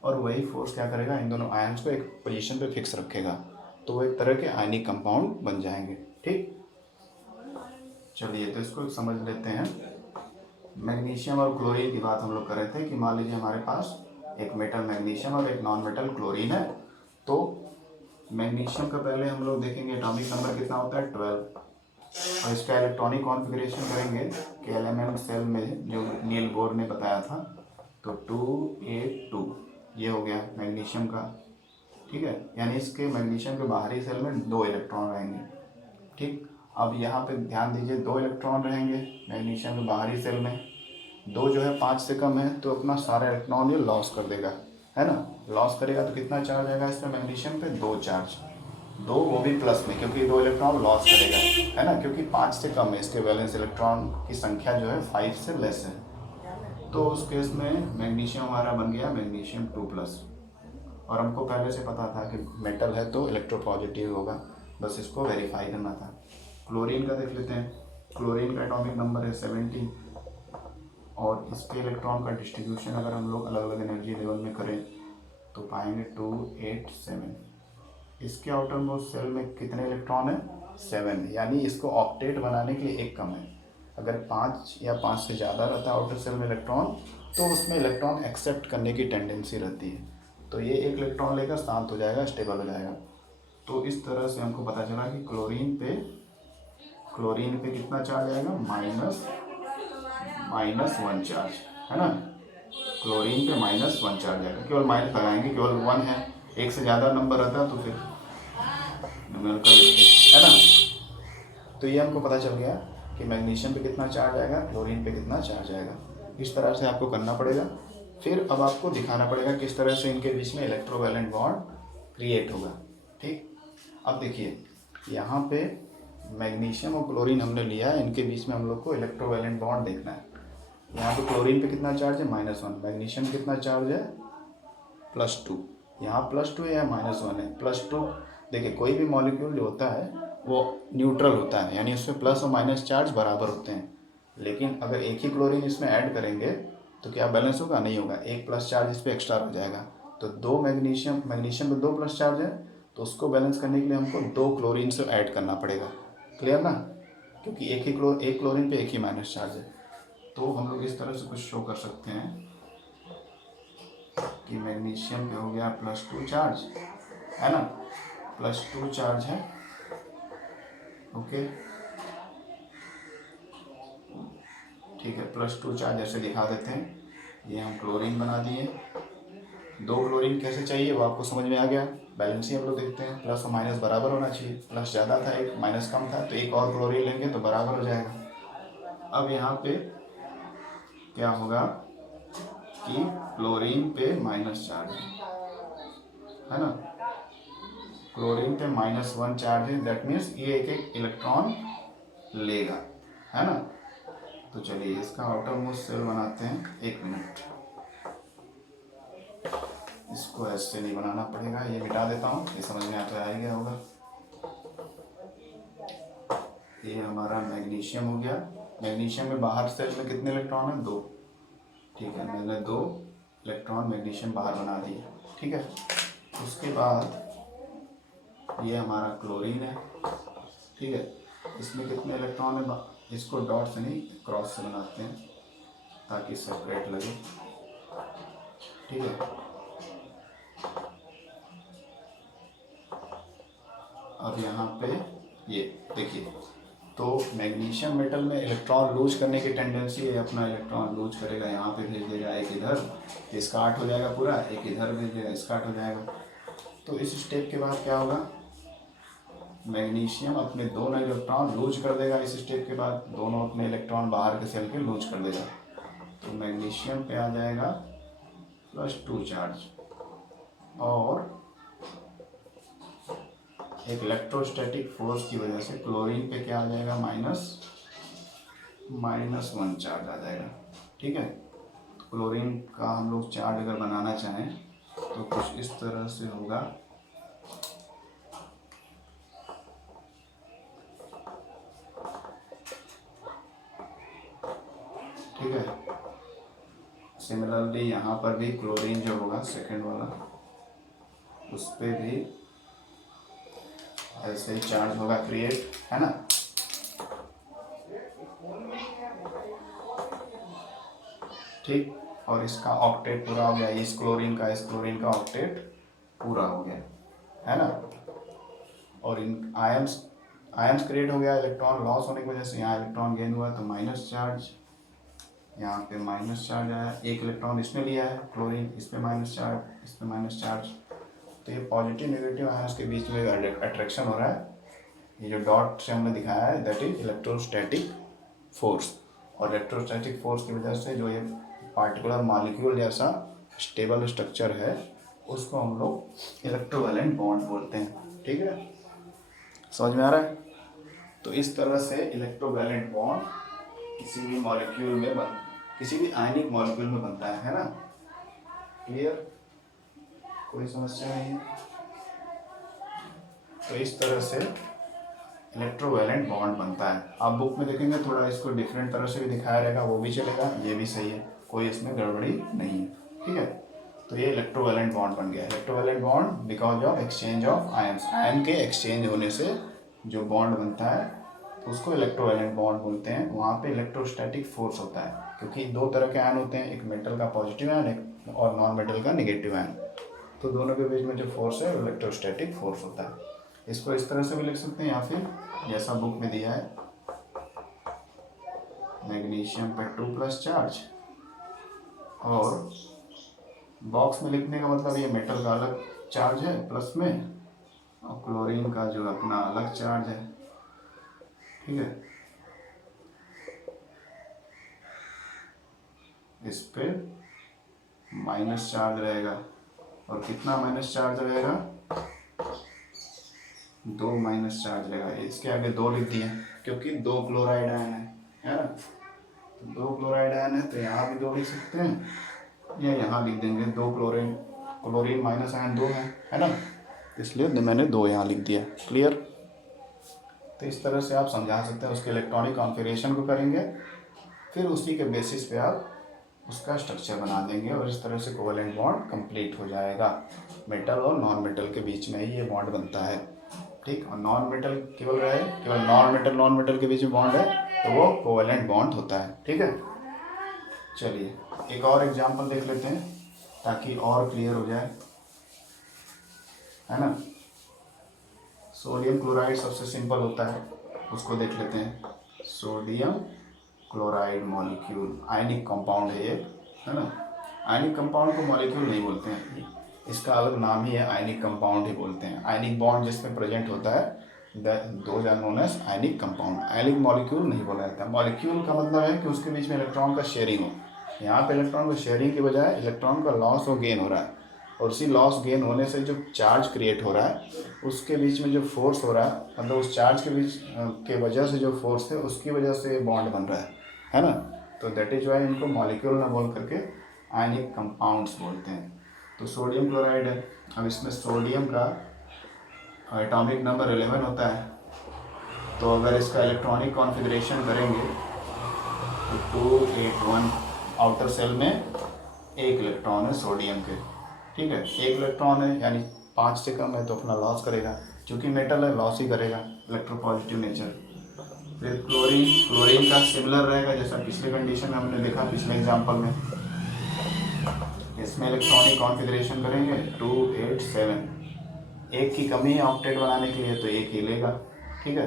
और वही फोर्स क्या करेगा, इन दोनों आयन्स को एक पोजीशन पे फिक्स रखेगा, तो वो एक तरह के आयनिक कंपाउंड बन जाएंगे, ठीक। चलिए तो इसको समझ लेते हैं। मैग्नीशियम और क्लोरीन की बात हम लोग कर रहे थे कि मान लीजिए हमारे पास एक मेटल मैग्नीशियम और एक नॉन मेटल क्लोरीन है। तो मैग्नीशियम का पहले हम लोग देखेंगे एटॉमिक नंबर कितना होता है, 12, और इसका इलेक्ट्रॉनिक कॉन्फ़िगरेशन करेंगे कि एलिमेंट सेल में जो नील बोर ने बताया था, तो 2A2 ये हो गया मैग्नीशियम का, ठीक है। यानी इसके मैग्नीशियम के बाहरी सेल में 2 इलेक्ट्रॉन रहेंगे, ठीक। अब यहाँ पे ध्यान दीजिए, 2 इलेक्ट्रॉन रहेंगे मैग्नीशियम के बाहरी सेल में, 2 जो है 5 से कम है तो अपना सारा इलेक्ट्रॉन ये लॉस कर देगा, है ना। लॉस करेगा तो कितना चार्ज आएगा इसमें मैग्नीशियम पे, 2 चार्ज, 2 वो भी प्लस में, क्योंकि 2 इलेक्ट्रॉन लॉस करेगा, है ना, क्योंकि 5 से कम है, इसके वैलेंस इलेक्ट्रॉन की संख्या जो है 5 से लेस है। तो उस केस में मैग्नीशियम हमारा बन गया मैग्नीशियम 2+, और हमको पहले से पता था कि मेटल है तो इलेक्ट्रोपॉजिटिव होगा, बस इसको वेरीफाई करना था। क्लोरीन का देख लेते हैं। क्लोरीन का एटॉमिक नंबर है 17, और इसके इलेक्ट्रॉन का डिस्ट्रीब्यूशन अगर हम लोग अलग अलग एनर्जी लेवल में करें तो पाएंगे 287। इसके आउटर मोस्ट सेल में कितने इलेक्ट्रॉन है, 7, यानी इसको ऑक्टेट बनाने के लिए एक कम है। अगर 5 या 5 से ज़्यादा रहता है आउटर सेल में इलेक्ट्रॉन, तो उसमें इलेक्ट्रॉन एक्सेप्ट करने की टेंडेंसी रहती है, तो ये एक इलेक्ट्रॉन लेकर शांत हो जाएगा, स्टेबल हो जाएगा। तो इस तरह से हमको पता चला कि क्लोरीन पे कितना चार्ज आएगा, -1 चार्ज, है ना। क्लोरीन पे -1 चार्ज आएगा, केवल माइनस लगाएंगे, केवल 1 है, एक से ज़्यादा नंबर रहता तो फिर न्यूमेरिकल लिखते, है ना। तो ये हमको पता चल गया कि मैग्नीशियम पे कितना चार्ज आएगा, क्लोरीन पे कितना चार्ज आएगा। इस तरह से आपको करना पड़ेगा। फिर अब आपको दिखाना पड़ेगा किस तरह से इनके बीच में इलेक्ट्रोवैलेंट बॉन्ड क्रिएट होगा, ठीक। अब देखिए यहाँ पे मैग्नीशियम और क्लोरीन हमने लिया है, इनके बीच में हम लोग को इलेक्ट्रोवैलेंट बॉन्ड देखना है। यहाँ पे क्लोरीन पे कितना चार्ज है, -1, मैग्नीशियम पे कितना चार्ज है, +2। यहाँ +2 है, यहाँ -1 है। +2, देखिए कोई भी मॉलिक्यूल जो होता है वो न्यूट्रल होता है, यानी उसमें प्लस और माइनस चार्ज बराबर होते हैं। लेकिन अगर एक ही क्लोरीन इसमें ऐड करेंगे तो क्या बैलेंस होगा, नहीं होगा, एक प्लस चार्ज इस पर एक्स्ट्रा हो जाएगा। तो दो मैग्नीशियम पे 2 प्लस चार्ज है, तो उसको बैलेंस करने के लिए हमको 2 क्लोरीन से ऐड करना पड़ेगा। क्लियर ना, क्योंकि एक क्लोरीन पे एक ही माइनस चार्ज है। तो हम लोग इस तरह से कुछ शो कर सकते हैं कि मैग्नीशियम पे हो गया +2 चार्ज, है ना, +2 चार्ज है, ओके, ठीक है, +2 चार्ज ऐसे दिखा देते हैं। ये हम क्लोरीन बना दिए। 2 क्लोरीन कैसे चाहिए वो आपको समझ में आ गया। बैलेंस ही हम लोग देखते हैं, प्लस और माइनस बराबर होना चाहिए। प्लस ज़्यादा था, एक माइनस कम था, तो एक और क्लोरीन लेंगे तो बराबर हो जाएगा। अब यहाँ पे क्या होगा कि क्लोरीन पे माइनस चार्ज है ना, क्लोरीन पे -1 चार्ज है, दैट मीन्स ये एक एक इलेक्ट्रॉन लेगा, है ना। तो चलिए इसका आउटर मोस्ट शेल बनाते हैं। 1 मिनट, इसको ऐसे नहीं बनाना पड़ेगा, ये मिटा देता हूँ, ये समझ में आता आ गया होगा। ये हमारा मैग्नीशियम हो गया। मैग्नीशियम में बाहर सेल में कितने इलेक्ट्रॉन हैं, 2, ठीक है, मैंने 2 इलेक्ट्रॉन मैग्नीशियम बाहर बना दिए, ठीक है। उसके बाद ये हमारा क्लोरीन है, ठीक है, इसमें कितने इलेक्ट्रॉन है, इसको डॉट से नहीं क्रॉस से बनाते हैं ताकि सेपरेट लगे, ठीक है। अब यहाँ पे ये देखिए, तो मैग्नीशियम मेटल में इलेक्ट्रॉन लूज करने की टेंडेंसी है, अपना इलेक्ट्रॉन लूज करेगा, यहाँ पे भेज देगा एक इधर, तो स्कार्ट हो जाएगा पूरा, एक इधर भेज देगा, स्कार्ट हो जाएगा। तो इस स्टेप के बाद क्या होगा, मैग्नीशियम अपने दोनों इलेक्ट्रॉन लूज कर देगा। इस स्टेप के बाद दोनों अपने इलेक्ट्रॉन बाहर के सेल के लूज कर देगा, तो मैग्नीशियम पे आ जाएगा +2 चार्ज, और एक इलेक्ट्रोस्टैटिक फोर्स की वजह से क्लोरीन पे क्या आ जाएगा, -1 चार्ज आ जाएगा, ठीक है। क्लोरीन का हम लोग चार्ज अगर बनाना चाहें तो कुछ इस तरह से होगा, ठीक है। सिमिलरली यहाँ पर भी क्लोरीन जो होगा सेकेंड वाला, उस पर भी ऐसे ही चार्ज होगा क्रिएट, है ना। ठीक, और इसका ऑक्टेट पूरा हो गया, इस क्लोरीन का ऑक्टेट पूरा हो गया, है ना। और इन आयंस क्रिएट हो गया, इलेक्ट्रॉन लॉस होने की वजह से यहाँ इलेक्ट्रॉन गेन हुआ, तो माइनस चार्ज, यहाँ पे माइनस चार्ज आया, एक इलेक्ट्रॉन इसमें लिया है क्लोरीन, इस पे माइनस चार्ज, इस पे माइनस चार्ज, तो ये पॉजिटिव नेगेटिव आयंस के बीच में अट्रैक्शन हो रहा है। ये जो डॉट से हमने दिखाया है दैट इज इलेक्ट्रोस्टैटिक फोर्स, और इलेक्ट्रोस्टैटिक फोर्स की वजह से जो ये पार्टिकुलर मॉलिक्यूल जैसा स्टेबल स्ट्रक्चर है उसको हम लोग इलेक्ट्रोवैलेंट बॉन्ड बोलते हैं, ठीक है, समझ में आ रहा है। तो इस तरह से इलेक्ट्रोवैलेंट बॉन्ड किसी भी मॉलिक्यूल में किसी भी आयनिक मॉलिक्यूल में बनता है ना। क्लियर, कोई समस्या नहीं है। तो इस तरह से इलेक्ट्रोवैलेंट बॉन्ड बनता है। आप बुक में देखेंगे थोड़ा इसको डिफरेंट तरह से भी दिखाया रहेगा, वो भी चलेगा, ये भी सही है, कोई इसमें गड़बड़ी नहीं है, ठीक है। तो ये इलेक्ट्रोवैलेंट बॉन्ड बन गया। Electrovalent bond because of exchange of ions, ion के एक्सचेंज होने से जो बॉन्ड बनता है तो उसको इलेक्ट्रोवैलेंट बॉन्ड बोलते हैं। वहाँ पे इलेक्ट्रोस्टैटिक फोर्स होता है, क्योंकि 2 तरह के आयन होते हैं, एक मेटल का पॉजिटिव आयन, एक और नॉन मेटल का निगेटिव आयन, तो दोनों के बीच में जो फोर्स है इलेक्ट्रोस्टैटिक फोर्स होता है। इसको इस तरह से भी लिख सकते हैं, या फिर जैसा बुक में दिया है, मैग्नीशियम पे 2+ चार्ज, और बॉक्स में लिखने का मतलब ये मेटल का अलग चार्ज है प्लस में, और क्लोरीन का जो अपना अलग चार्ज है, ठीक है। इस पे माइनस चार्ज रहेगा, और कितना माइनस चार्ज रहेगा, 2 माइनस चार्ज लगा, इसके आगे 2 लिख दिए क्योंकि 2 क्लोराइड आयन है ना। तो 2 क्लोराइड आयन है तो यहाँ भी 2 लिख सकते हैं, या यहाँ लिख देंगे 2 क्लोरीन, क्लोरीन माइनस आयन 2 है ना, इसलिए मैंने 2 यहाँ लिख दिया। क्लियर। तो इस तरह से आप समझा सकते हैं, उसके इलेक्ट्रॉनिक कॉन्फ़िगरेशन को करेंगे, फिर उसी के बेसिस पे आप उसका स्ट्रक्चर बना देंगे और इस तरह से कोवेलेंट बॉन्ड कंप्लीट हो जाएगा। मेटल और नॉन मेटल के बीच में ही ये बॉन्ड बनता है। ठीक, और नॉन मेटल केवल नॉन मेटल के बीच में बॉन्ड है तो वो कोवेलेंट बॉन्ड होता है। ठीक है, चलिए एक और एग्जांपल देख लेते हैं ताकि और क्लियर हो जाए, है ना। सोडियम क्लोराइड सबसे सिंपल होता है, उसको देख लेते हैं। Sodium chloride molecule ionic compound है ये, है ना। आयनिक कंपाउंड को मॉलिक्यूल नहीं बोलते हैं, इसका अलग नाम ही है, आयनिक कंपाउंड ही बोलते हैं। आयनिक बॉन्ड जिसमें प्रेजेंट होता है those are known as ionic compound. Ionic molecule नहीं बोला जाता। मॉलिक्यूल का मतलब है कि उसके बीच में इलेक्ट्रॉन का शेयरिंग हो। यहाँ पे इलेक्ट्रॉन का शेयरिंग की बजाय इलेक्ट्रॉन का लॉस और गेन हो रहा है, और उसी लॉस गेन होने से जो चार्ज क्रिएट हो रहा है उसके बीच में जो फोर्स हो रहा है, मतलब उस चार्ज के बीच के वजह से जो फोर्स है उसकी वजह से बॉन्ड बन रहा है ना। तो दैट इज वाई इनको मॉलिक्यूल ना बोल करके आयनिक कंपाउंड्स बोलते हैं। तो सोडियम क्लोराइड है, अब इसमें सोडियम का एटॉमिक नंबर 11 होता है। तो अगर इसका इलेक्ट्रॉनिक कॉन्फ़िगरेशन करेंगे तो 281 आउटर सेल में एक इलेक्ट्रॉन है सोडियम के। ठीक है, एक इलेक्ट्रॉन है यानी 5 से कम है तो अपना लॉस करेगा, क्योंकि मेटल है लॉस ही करेगा, इलेक्ट्रोपॉजिटिव नेचर। फिर क्लोरीन का सिमिलर रहेगा जैसा पिछले कंडीशन में हमने देखा, पिछले एग्जांपल में। इसमें इलेक्ट्रॉनिक कॉन्फ़िगरेशन करेंगे 287, एक की कमी है ऑक्टेट बनाने के लिए तो एक ही लेगा। ठीक है,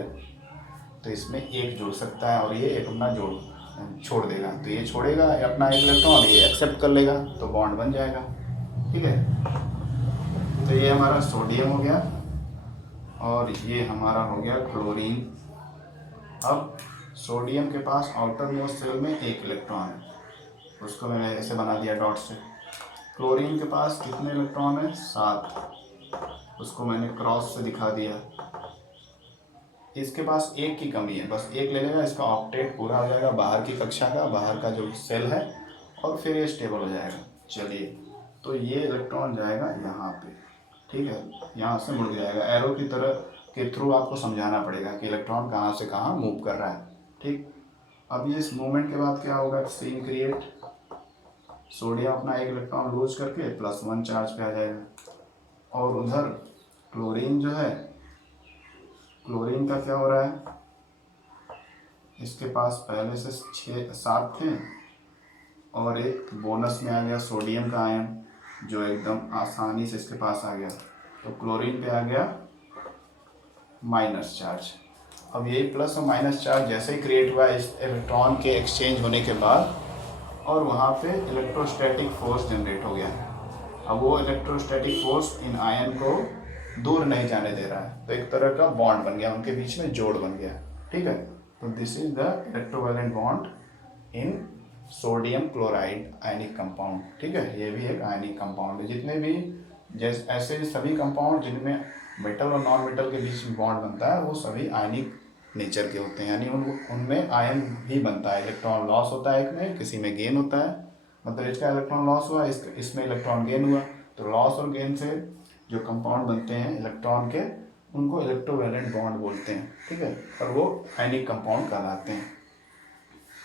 तो इसमें एक जुड़ सकता है और ये एक अपना छोड़ देगा, तो ये छोड़ेगा अपना एक इलेक्ट्रॉन, ये एक्सेप्ट कर लेगा तो बॉन्ड बन जाएगा। ठीक है, तो ये हमारा सोडियम हो गया और ये हमारा हो गया क्लोरीन। अब सोडियम के पास आउटर मोस्ट सेल में एक इलेक्ट्रॉन है, उसको मैंने ऐसे बना दिया डॉट से। क्लोरीन के पास कितने इलेक्ट्रॉन है? 7, उसको मैंने क्रॉस से दिखा दिया। इसके पास एक की कमी है, बस एक ले लेगा, इसका ऑक्टेट पूरा हो जाएगा बाहर की कक्षा का, बाहर का जो सेल है, और फिर ये स्टेबल हो जाएगा। चलिए, तो ये इलेक्ट्रॉन जाएगा यहाँ पे। ठीक है, यहाँ से मुड़ जाएगा, एरो की तरह के थ्रू आपको समझाना पड़ेगा कि इलेक्ट्रॉन कहाँ से कहाँ मूव कर रहा है। ठीक, अब ये इस मूवमेंट के बाद क्या होगा? सीन क्रिएट, सोडियम अपना एक इलेक्ट्रॉन लूज करके +1 चार्ज पे आ जाएगा, और उधर क्लोरीन जो है, क्लोरीन का क्या हो रहा है? इसके पास पहले से 7 थे और एक बोनस में आ गया सोडियम का आयन जो एकदम आसानी से इसके पास आ गया, तो क्लोरीन पे आ गया माइनस चार्ज। अब यही प्लस और माइनस चार्ज जैसे ही क्रिएट हुआ इस इलेक्ट्रॉन के एक्सचेंज होने के बाद, और वहाँ पे इलेक्ट्रोस्टैटिक फोर्स जनरेट हो गया। अब वो इलेक्ट्रोस्टैटिक फोर्स इन आयन को दूर नहीं जाने दे रहा है, तो एक तरह का बॉन्ड बन गया, उनके बीच में जोड़ बन गया। ठीक है, तो this is the electrovalent bond in sodium chloride ionic compound. ठीक है, ये भी एक आयनिक कंपाउंड है। जितने भी जैसे ऐसे सभी कंपाउंड जिनमें मेटल और नॉन मेटल के बीच में बॉन्ड बनता है वो सभी आयनिक नेचर के होते हैं, यानी उनमें आयन ही बनता है। इलेक्ट्रॉन लॉस होता है, एक में किसी में गेन होता है, मतलब इसका इलेक्ट्रॉन लॉस हुआ, इसमें इलेक्ट्रॉन गेन हुआ, तो लॉस और गेन से जो कंपाउंड बनते हैं इलेक्ट्रॉन के, उनको इलेक्ट्रोवैलेंट बॉन्ड बोलते हैं। ठीक है, और वो आयनिक कंपाउंड कहलाते हैं।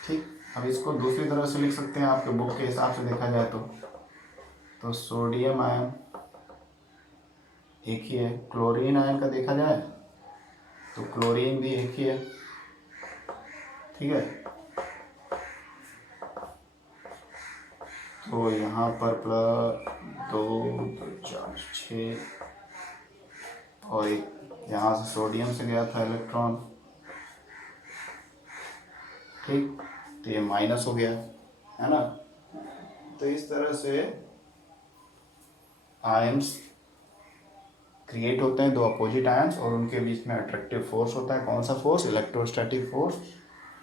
ठीक, अब इसको दूसरी तरह से लिख सकते हैं आपके बुक के हिसाब से देखा जाए तो सोडियम आयन एक ही है, क्लोरीन आयन का देखा जाए तो क्लोरीन भी एक ही है। ठीक है, तो यहाँ पर +2 2 4 6, और यहाँ से सोडियम से गया था इलेक्ट्रॉन। ठीक, तो ये माइनस हो गया, है ना। तो इस तरह से आयंस क्रिएट होते हैं, दो अपोजिट आयंस, और उनके बीच में अट्रैक्टिव फोर्स होता है। कौन सा फोर्स? इलेक्ट्रोस्टैटिक फोर्स,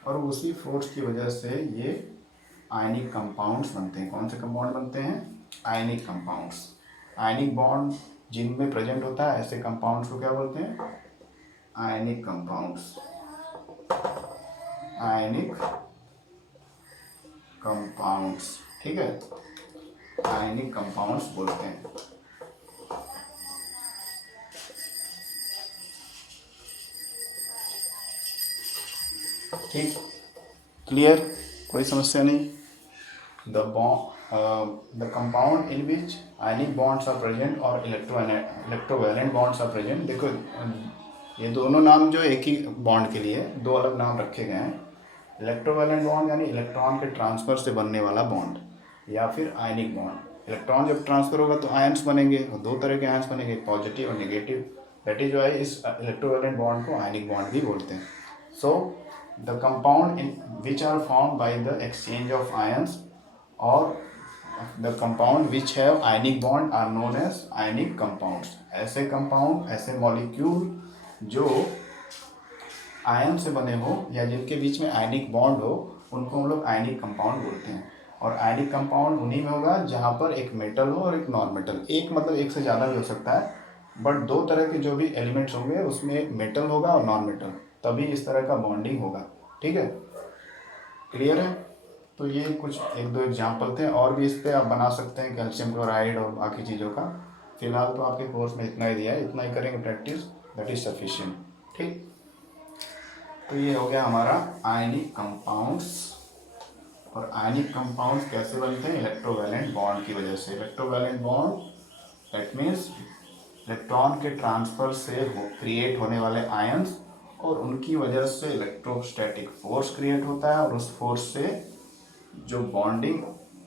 और उसी फोर्स की वजह से ये आयनिक कंपाउंड्स बनते हैं। कौन से कंपाउंड बनते हैं? Ionic compounds. आयनिक बॉन्ड जिनमें प्रेजेंट होता है ऐसे कंपाउंड्स को क्या बोलते हैं? आयनिक कंपाउंड्स, आयनिक कंपाउंड्स, ठीक है, आयनिक कंपाउंड्स बोलते हैं। ठीक, क्लियर, कोई समस्या नहीं। The compound in which ionic bonds are present और इलेक्ट्रोवैलेंट बॉन्ड्स आर प्रेजेंट। देखो ये दोनों नाम जो एक ही बॉन्ड के लिए दो अलग नाम रखे गए हैं। इलेक्ट्रोवैलेंट बॉन्ड यानी इलेक्ट्रॉन के ट्रांसफर से बनने वाला बॉन्ड, या फिर आयनिक बॉन्ड। इलेक्ट्रॉन जब ट्रांसफर होगा तो आयंस बनेंगे, और दो तरह के आयंस बनेंगे, पॉजिटिव और नेगेटिव। दैट इज वाई इस इलेक्ट्रोवैलेंट बॉन्ड को आयनिक बॉन्ड भी बोलते हैं। So the compound in which are formed by the exchange of ions और the compound which have ionic bond are known as ionic compounds. ऐसे compound, ऐसे molecule जो ion से बने हो या जिनके बीच में आयनिक बॉन्ड हो, उनको हम लोग आयनिक कंपाउंड बोलते हैं। और आयनिक कंपाउंड उन्हीं में होगा जहाँ पर एक मेटल हो और एक नॉन मेटल। एक मतलब एक से ज़्यादा भी हो सकता है, बट दो तरह के जो भी एलिमेंट्स होंगे उसमें मेटल होगा और नॉन मेटल, तभी इस तरह का बॉन्डिंग होगा। ठीक है, क्लियर है। तो ये कुछ एक दो एग्जाम्पल थे, और भी इस पर आप बना सकते हैं कैल्शियम क्लोराइड और बाकी चीज़ों का। फिलहाल तो आपके कोर्स में इतना ही दिया है, इतना ही करेंगे प्रैक्टिस, दैट इज सफिशिएंट। ठीक, तो ये हो गया हमारा आयनिक कंपाउंड्स। और आयनिक कंपाउंड्स कैसे बनते हैं? इलेक्ट्रोवैलेंट बॉन्ड की वजह से। Electrovalent bond that means electron के ट्रांसफर से क्रिएट होने वाले आयंस, और उनकी वजह से इलेक्ट्रोस्टैटिक फोर्स क्रिएट होता है, और उस फोर्स से जो बॉन्डिंग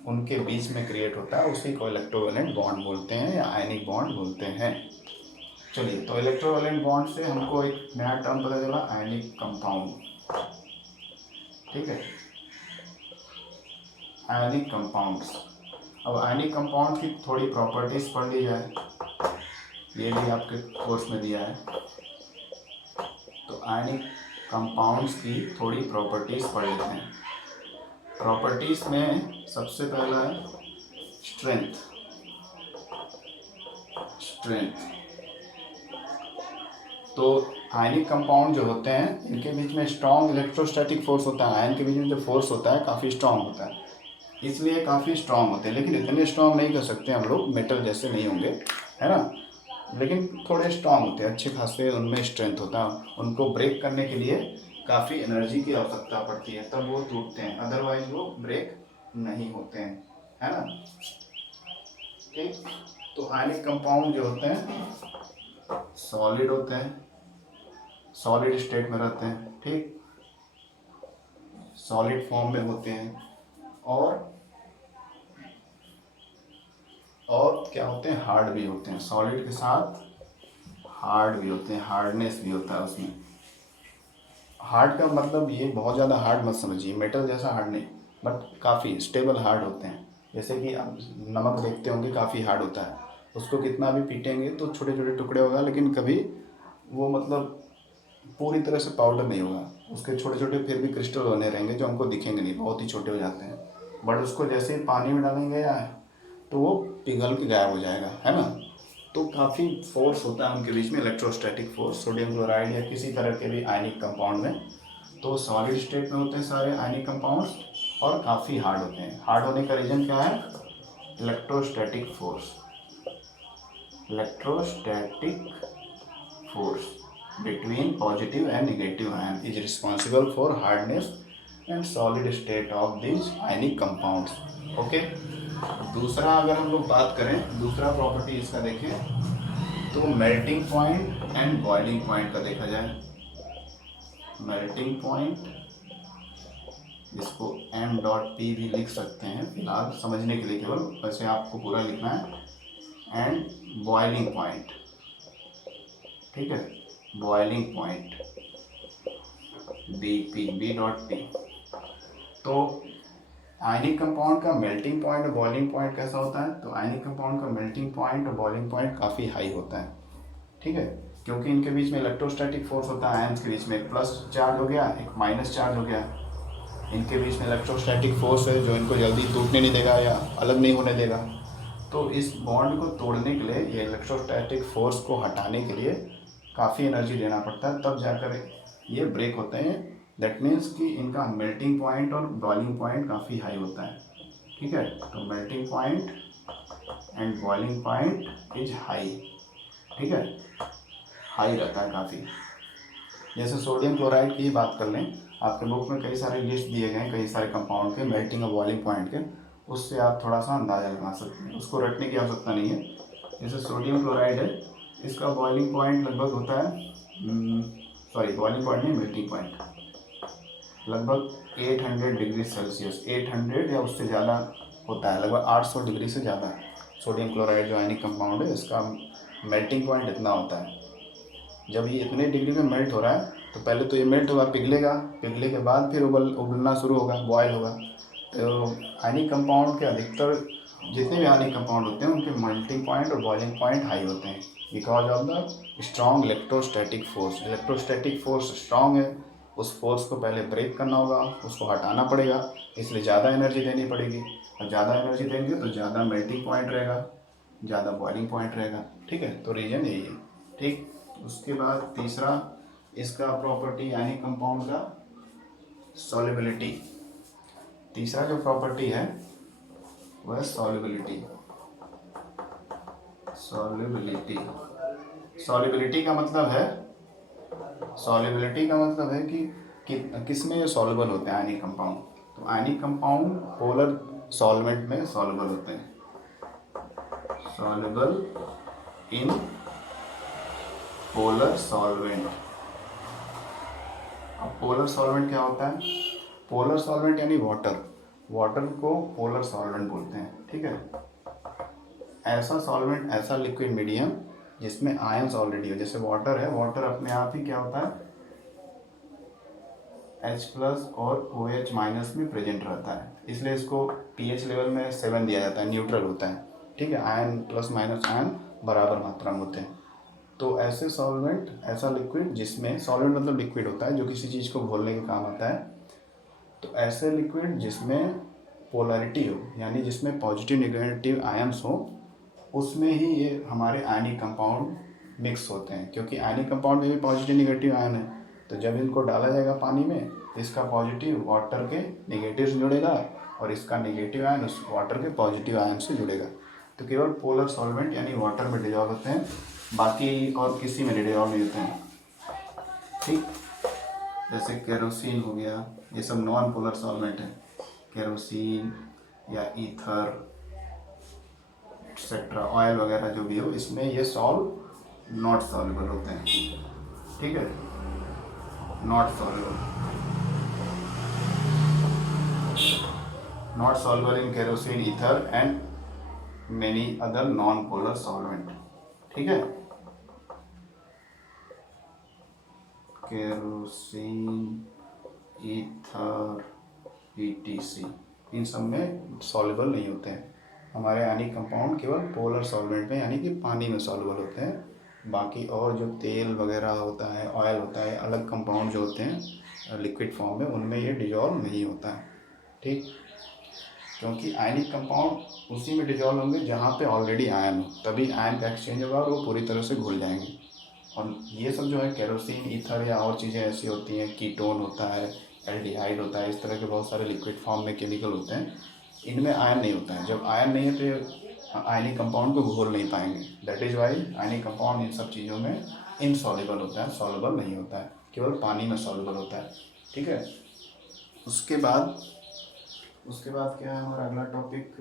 उनके बीच में क्रिएट होता है उसी को इलेक्ट्रोवैलेंट बॉन्ड बोलते हैं या आयनिक बॉन्ड बोलते हैं। चलिए, तो इलेक्ट्रोवैलेंट बॉन्ड से हमको एक नया टर्म पता चला, आयनिक कंपाउंड। ठीक है, आयनिक कंपाउंड्स। अब आयनिक कंपाउंड की थोड़ी प्रॉपर्टीज पढ़ ली जाए, ये भी आपके कोर्स में दिया है। तो आयनिक कंपाउंड्स की थोड़ी प्रॉपर्टीज पढ़ लेते हैं। प्रॉपर्टीज में सबसे पहला है स्ट्रेंथ। तो आयनिक कंपाउंड जो होते हैं इनके बीच में स्ट्रॉन्ग इलेक्ट्रोस्टैटिक फोर्स होता है। आयन के बीच में जो फोर्स होता है काफ़ी स्ट्रॉन्ग होता है, इसलिए काफ़ी स्ट्रॉन्ग होते हैं। लेकिन इतने स्ट्रॉन्ग नहीं कर सकते हम लोग, मेटल जैसे नहीं होंगे, है ना, लेकिन थोड़े स्ट्रॉन्ग होते हैं, अच्छे खासे उनमें स्ट्रेंथ होता है। उनको ब्रेक करने के लिए काफ़ी एनर्जी की आवश्यकता पड़ती है, तब वो टूटते हैं, अदरवाइज वो ब्रेक नहीं होते हैं, है ना। ठीक, तो आयनिक कंपाउंड जो होते हैं सॉलिड होते हैं, सॉलिड स्टेट में रहते हैं। ठीक, सॉलिड फॉर्म में होते हैं, और क्या होते हैं, हार्ड भी होते हैं। सॉलिड के साथ हार्ड भी होते हैं, हार्डनेस भी होता है उसमें। हार्ड का मतलब ये बहुत ज़्यादा हार्ड मत समझिए, मेटल जैसा हार्ड नहीं, बट काफ़ी स्टेबल हार्ड होते हैं। जैसे कि आप नमक देखते होंगे, काफ़ी हार्ड होता है, उसको कितना भी पीटेंगे तो छोटे छोटे टुकड़े होगा, लेकिन कभी वो मतलब पूरी तरह से पाउडर नहीं होगा, उसके छोटे छोटे फिर भी क्रिस्टल बने रहेंगे जो हमको दिखेंगे नहीं, बहुत ही छोटे हो जाते हैं। बट उसको जैसे ही पानी में डालेंगे या तो वो पिघल के गायब हो जाएगा, है ना। तो काफ़ी फोर्स होता है उनके बीच में, इलेक्ट्रोस्टैटिक फोर्स। सोडियम क्लोराइड या किसी तरह के भी आयनिक कंपाउंड में तो सॉलिड स्टेट में होते हैं सारे आयनिक कंपाउंड्स, और काफ़ी हार्ड होते हैं। हार्ड होने का रीज़न क्या है? Electrostatic force. Electrostatic force between positive and negative ion is responsible for hardness and solid state of these ionic compounds. Okay, दूसरा अगर हम लोग बात करें, दूसरा प्रॉपर्टी इसका देखें तो melting point and boiling point का देखा जाए। मेल्टिंग पॉइंट, इसको m.p भी लिख सकते हैं फिलहाल समझने के लिए केवल, वैसे आपको पूरा लिखना है। एंड बॉइलिंग पॉइंट, ठीक है, बॉइलिंग पॉइंट B.P. तो आयनिक कंपाउंड का मेल्टिंग पॉइंट और बॉइलिंग पॉइंट कैसा होता है? तो आयनिक कंपाउंड का मेल्टिंग पॉइंट और बॉइलिंग पॉइंट काफ़ी हाई होता है, ठीक है, क्योंकि इनके बीच में इलेक्ट्रोस्टैटिक फोर्स होता है। आयन्स के बीच में एक प्लस चार्ज हो गया, एक माइनस चार्ज हो गया। इनके बीच में इलेक्ट्रोस्टैटिक फोर्स है जो इनको जल्दी टूटने नहीं देगा या अलग नहीं होने देगा। तो इस बॉन्ड को तोड़ने के लिए, ये इलेक्ट्रोस्टैटिक फोर्स को हटाने के लिए काफ़ी एनर्जी देना पड़ता है, तब जाकर ये ब्रेक होते हैं। दैट मीन्स कि इनका मेल्टिंग पॉइंट और बॉइलिंग पॉइंट काफ़ी हाई होता है। ठीक है, तो melting point and boiling point is high. ठीक है, हाई रहता है काफ़ी। जैसे सोडियम क्लोराइड की ही बात कर लें, आपके बुक में कई सारे लिस्ट दिए गए हैं कई सारे कंपाउंड के मेल्टिंग और बॉइलिंग पॉइंट के, उससे आप थोड़ा सा अंदाज़ा लगा सकते हैं, उसको रटने की आवश्यकता नहीं है। जैसे सोडियम क्लोराइड है, इसका बॉइलिंग पॉइंट लगभग होता है, बॉइलिंग पॉइंट नहीं, मेल्टिंग पॉइंट लगभग 800 डिग्री सेल्सियस, 800 या उससे ज़्यादा होता है, लगभग 800 डिग्री से ज़्यादा। सोडियम क्लोराइड जो आयनिक कंपाउंड है, इसका मेल्टिंग पॉइंट इतना होता है। जब ये इतने डिग्री में मेल्ट हो रहा है तो पहले तो ये मेल्ट होगा, पिघलेगा, पिघले के बाद फिर उबलना शुरू होगा, बॉयल होगा। तो आयनिक कंपाउंड के अधिकतर जितने भी आयनिक कंपाउंड होते हैं उनके मेल्टिंग पॉइंट और बॉइलिंग पॉइंट हाई होते हैं, because of the strong electrostatic force. Electrostatic force strong है, उस फोर्स को पहले ब्रेक करना होगा, उसको हटाना पड़ेगा, इसलिए ज़्यादा एनर्जी देनी पड़ेगी, और ज़्यादा एनर्जी देंगे तो ज़्यादा मेल्टिंग पॉइंट रहेगा, ज़्यादा बॉइलिंग पॉइंट रहेगा। ठीक है, तो रीजन यही है। ठीक, उसके बाद तीसरा इसका प्रॉपर्टी यानी कंपाउंड का सॉल्युबिलिटी। तीसरा जो प्रॉपर्टी है वह सॉल्युबिलिटी। सॉल्युबिलिटी सॉल्युबिलिटी का मतलब है, सॉल्युबिलिटी का मतलब है कि किस में सॉल्युबल होते हैं आयनिक कंपाउंड। तो आयनिक कंपाउंड पोलर सॉल्वेंट में सॉल्युबल होते हैं, सॉल्युबल इन पोलर सॉल्वेंट। अब पोलर सॉल्वेंट क्या होता है? पोलर सॉल्वेंट यानी वाटर, वाटर को पोलर सॉल्वेंट बोलते हैं। ठीक है, ऐसा सॉल्वेंट, ऐसा लिक्विड मीडियम जिसमें आयंस ऑलरेडी हो। जैसे वाटर है, वाटर अपने आप ही क्या होता है, H+ और OH- में प्रेजेंट रहता है, इसलिए इसको pH लेवल में 7 दिया जाता है, न्यूट्रल होता है। ठीक है, आयन प्लस माइनस आयन बराबर मात्रा में होते हैं। तो ऐसे सॉल्वेंट, ऐसा लिक्विड जिसमें, सॉल्वेंट मतलब लिक्विड होता है जो किसी चीज़ को घोलने के काम आता है, तो ऐसे लिक्विड जिसमें पोलैरिटी हो, यानी जिसमें पॉजिटिव नेगेटिव आयंस हो, उसमें ही ये हमारे आयनिक कंपाउंड मिक्स होते हैं। क्योंकि आयनिक कंपाउंड में भी पॉजिटिव नेगेटिव आयन है, तो जब इनको डाला जाएगा पानी में तो इसका पॉजिटिव वाटर के नेगेटिव से जुड़ेगा और इसका नेगेटिव आयन उस वाटर के पॉजिटिव आयन से जुड़ेगा। तो केवल पोलर सॉल्वेंट यानी वाटर में डिजॉल्व होते हैं, बाकी और किसी में डिजॉल्व नहीं होते हैं। ठीक, जैसे केरोसिन हो गया, ये सब नॉन पोलर सॉल्वेंट है। केरोसिन या ईथर एक्सेट्रा, ऑयल वगैरह जो भी हो, इसमें ये नॉट सॉल्युबल होते हैं। ठीक है, not soluble in kerosene, ether and many other non polar solvent. ठीक है, केरोसिन, ईथर, ETC, इन सब में सॉल्युबल नहीं होते हैं। हमारे आयनिक कंपाउंड केवल पोलर सॉल्वेंट में यानी कि पानी में सॉल्युबल होते हैं। बाकी और जो तेल वगैरह होता है, ऑयल होता है, अलग कंपाउंड जो होते हैं लिक्विड फॉर्म में, उनमें ये डिजॉल्व नहीं होता है। ठीक, क्योंकि आयनिक कंपाउंड उसी में डिजॉल्व होंगे जहाँ पे ऑलरेडी आयन हो, तभी आयन का एक्सचेंज होगा और वो पूरी तरह से घुल जाएंगे। और ये सब जो है केरोसिन, ईथर या और चीज़ें ऐसी होती हैं, कीटोन होता है, एल्डिहाइड होता है, इस तरह के बहुत सारे लिक्विड फॉर्म में केमिकल होते हैं, इनमें आयन नहीं होता है। जब आयन नहीं है तो ये आयनिक कंपाउंड को घोल नहीं पाएंगे। That is why ionic compound in सब चीज़ों में इनसॉल्युबल होता है, सॉल्युबल नहीं होता है, केवल पानी में सॉल्युबल होता है। ठीक है, उसके बाद क्या है हमारा अगला टॉपिक,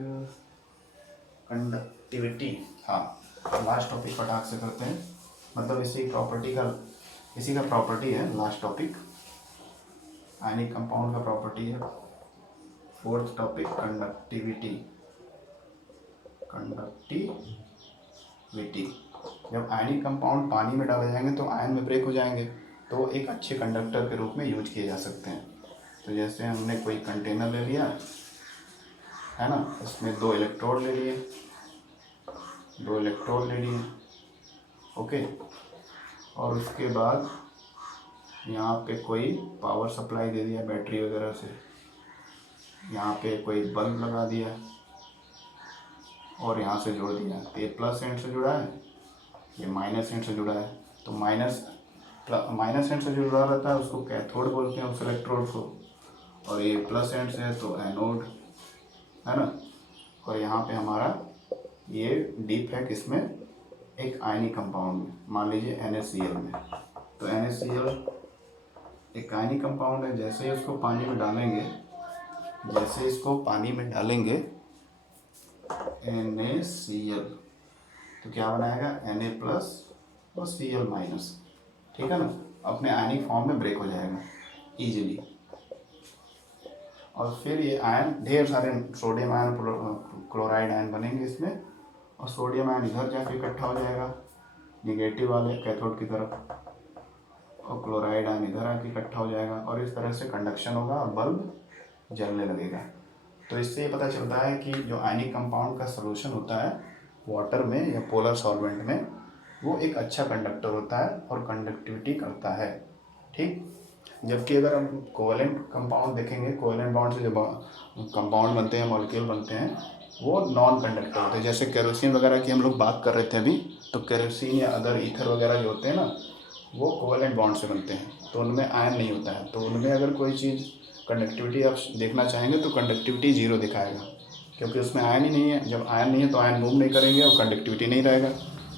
कंडक्टिविटी। हाँ, लास्ट टॉपिक फटाक से करते हैं, मतलब इसी का प्रॉपर्टी है लास्ट टॉपिक, आयनिक कंपाउंड का प्रॉपर्टी है। Fourth topic conductivity. जब आयनिक कंपाउंड पानी में डाले जाएंगे तो आयन में ब्रेक हो जाएंगे, तो एक अच्छे कंडक्टर के रूप में यूज किए जा सकते हैं। तो जैसे हमने कोई कंटेनर ले लिया है ना, उसमें 2 इलेक्ट्रोड ले लिए, ओके, और उसके बाद यहाँ पे कोई पावर सप्लाई दे दिया बैटरी वगैरह से, यहाँ पे कोई बल्ब लगा दिया और यहाँ से जोड़ दिया, तो ये प्लस एंड से जुड़ा है, ये माइनस एंड से जुड़ा है, तो माइनस एंड से जो जुड़ा रहता है उसको कैथोड बोलते हैं उस इलेक्ट्रोड को, और ये प्लस एंड से है तो एनोड, है ना। और यहाँ पे हमारा ये डीप है किसमें, एक आयनिक कंपाउंड में, मान लीजिए NaCl में। तो NaCl एक आयनिक कंपाउंड है, जैसे ही इसको पानी में डालेंगे, NaCl, तो क्या बनाएगा Na प्लस और Cl माइनस, ठीक है ना। अपने आयनिक फॉर्म में ब्रेक हो जाएगा इजीली। और फिर ये आयन, ढेर सारे सोडियम आयन, क्लोराइड आयन बनेंगे इसमें, और सोडियम आयन इधर जाके इकट्ठा हो जाएगा निगेटिव वाले कैथोड की तरफ, और क्लोराइड आयन इधर आके इकट्ठा हो जाएगा, और इस तरह से कंडक्शन होगा और बल्ब जलने लगेगा। तो इससे ये पता चलता है कि जो आयनिक कंपाउंड का सोल्यूशन होता है वाटर में या पोलर सॉल्वेंट में, वो एक अच्छा कंडक्टर होता है और कंडक्टिविटी करता है, ठीक। जबकि अगर हम कोवेलेंट कंपाउंड देखेंगे, कोवेलेंट बॉन्ड से जो कंपाउंड बनते हैं, मॉलिक्यूल बनते हैं, वो नॉन कंडक्टर होते हैं। जैसे केरोसिन वगैरह की हम लोग बात कर रहे थे अभी, तो केरोसिन या अदर ईथर वगैरह जो होते हैं ना, वो कोवेलेंट बॉन्ड से बनते हैं, तो उनमें आयन नहीं होता है। तो उनमें अगर कोई चीज़ कंडक्टिविटी आप देखना चाहेंगे तो कंडक्टिविटी 0 दिखाएगा, क्योंकि उसमें आयन ही नहीं है। जब आयन नहीं है तो आयन मूव नहीं करेंगे और कंडक्टिविटी नहीं रहेगा।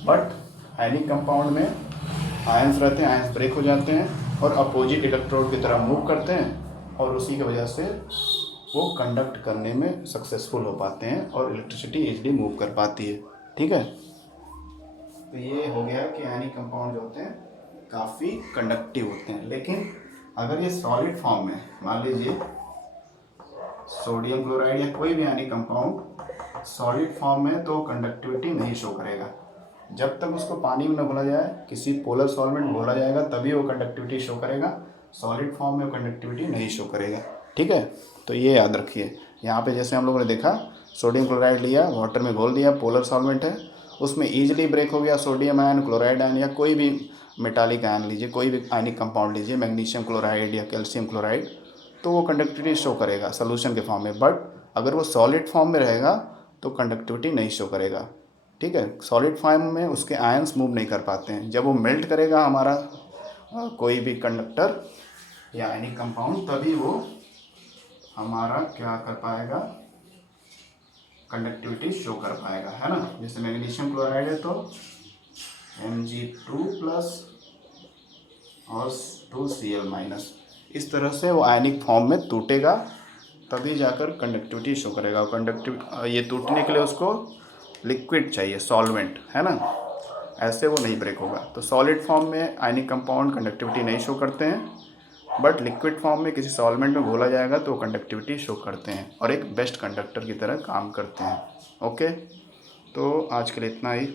बट आयनिक कंपाउंड में आयंस रहते हैं, आयंस ब्रेक हो जाते हैं और अपोजिट इलेक्ट्रोड की तरह मूव करते हैं, और उसी की वजह से वो कंडक्ट करने में सक्सेसफुल हो पाते हैं और इलेक्ट्रिसिटी इजीली मूव कर पाती है, ठीक है। तो ये हो गया कि आयनिक कंपाउंड जो होते हैं काफ़ी कंडक्टिव होते हैं। लेकिन अगर ये सॉलिड फॉर्म में, मान लीजिए सोडियम क्लोराइड या कोई भी आयनिक कंपाउंड सॉलिड फॉर्म में, तो कंडक्टिविटी नहीं शो करेगा। जब तक उसको पानी में न घोला जाए, किसी पोलर सॉल्वेंट घोला जाएगा, तभी वो कंडक्टिविटी शो करेगा। सॉलिड फॉर्म में वो कंडक्टिविटी नहीं शो करेगा, ठीक है। तो ये याद रखिए। यहाँ पे जैसे हम लोगों ने देखा, सोडियम क्लोराइड लिया, वाटर में घोल दिया, पोलर सॉल्वेंट है, उसमें ईजिली ब्रेक हो गया सोडियम आयन, क्लोराइड आयन, या कोई भी मेटालिक आयन लीजिए, कोई भी आयनिक कंपाउंड लीजिए, मैग्नीशियम क्लोराइड या कैल्शियम क्लोराइड, तो वो कंडक्टिविटी शो करेगा सोल्यूशन के फॉर्म में। बट अगर वो सॉलिड फॉर्म में रहेगा तो कंडक्टिविटी नहीं शो करेगा, ठीक है। सॉलिड फॉर्म में उसके आयंस मूव नहीं कर पाते हैं। जब वो मेल्ट करेगा हमारा कोई भी कंडक्टर या आयनिक कंपाउंड, तभी वो हमारा क्या कर पाएगा, कंडक्टिविटी शो कर पाएगा, है ना। जैसे मैग्नीशियम क्लोराइड है तो Mg2+ और 2Cl-, इस तरह से वो आयनिक फॉर्म में टूटेगा, तभी जाकर कंडक्टिविटी शो करेगा। और ये टूटने के लिए उसको लिक्विड चाहिए, सॉल्वेंट, है ना, ऐसे वो नहीं ब्रेक होगा। तो सॉलिड फॉर्म में आयनिक कंपाउंड कंडक्टिविटी नहीं शो करते हैं, बट लिक्विड फॉर्म में किसी सॉल्वेंट में घोला जाएगा तो कंडक्टिविटी शो करते हैं और एक बेस्ट कंडक्टर की तरह काम करते हैं। ओके, तो आज के लिए इतना ही।